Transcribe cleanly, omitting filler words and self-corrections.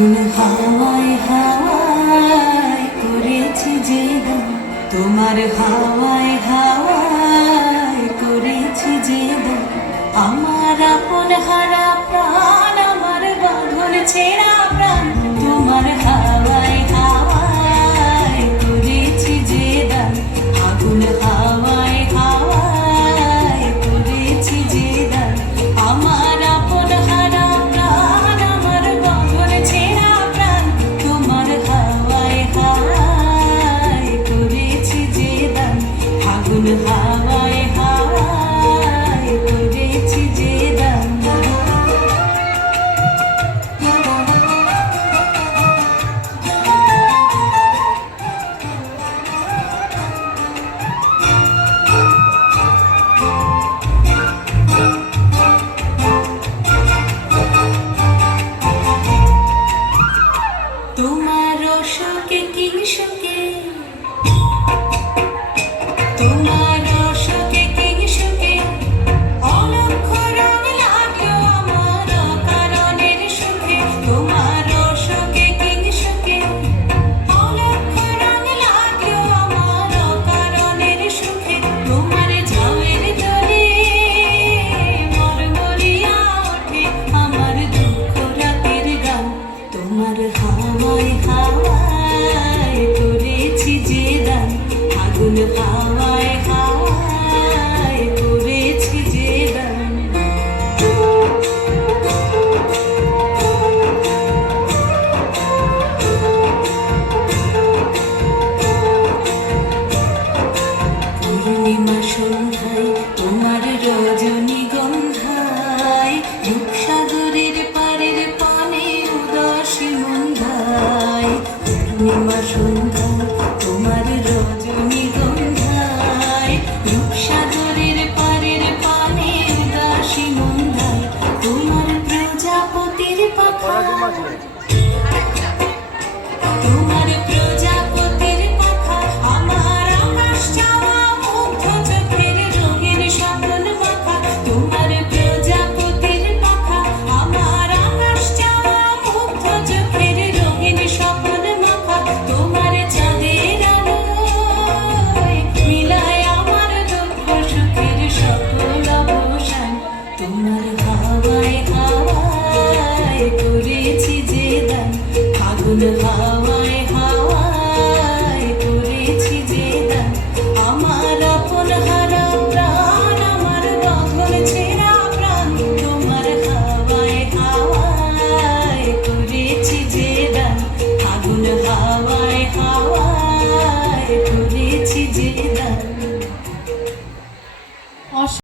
আগুন হাওয়ায় হাওয়ায় করেছি যে দান, তোমার হাওয়ায় হাওয়ায় করেছি যে দান। আমার আপন হারা প্রাণ, আমার বাঁধন ছেঁড়া প্রাণ, তোমার হাওয়ায় হাওয়ায় করেছি যে দান। আগুন হাওয়ায় হাওয়ায় করেছি যে দান। আমার আপন হারা প্রাণ, আমার বাঁধন ছেঁড়া প্রাণ, তোমার হাওয়ায় হাওয়ায় করেছি যে দান। আগুন হাওয়ায় হাওয়ায় করেছি যে দান। তোমার শোকে কি শোকে, তোমার শোকে কি শোকে, অলক্ষ রং লাগলো আমার অকারণের সুখে। তোমার শোকে কি শোকে, অলক্ষ রং লাগলো আমার অকারণের সুখে। তোমার ঝাউয়ের তলে মরমরিয়া ওঠে আমার দুঃখ রাতের গান। তোমার হাওয়ায় হাওয়ায় করেছি যে দান। আগুন হাওয়ায় হাওয়ায় করেছি যে দান। পূর্ণিমা সন্ধ্যায় তোমার রজনীগন্ধায়, রূপসাগরের পারের পানে উদাসী মন্ধায়। পূর্ণিমা সন্ধ্যায়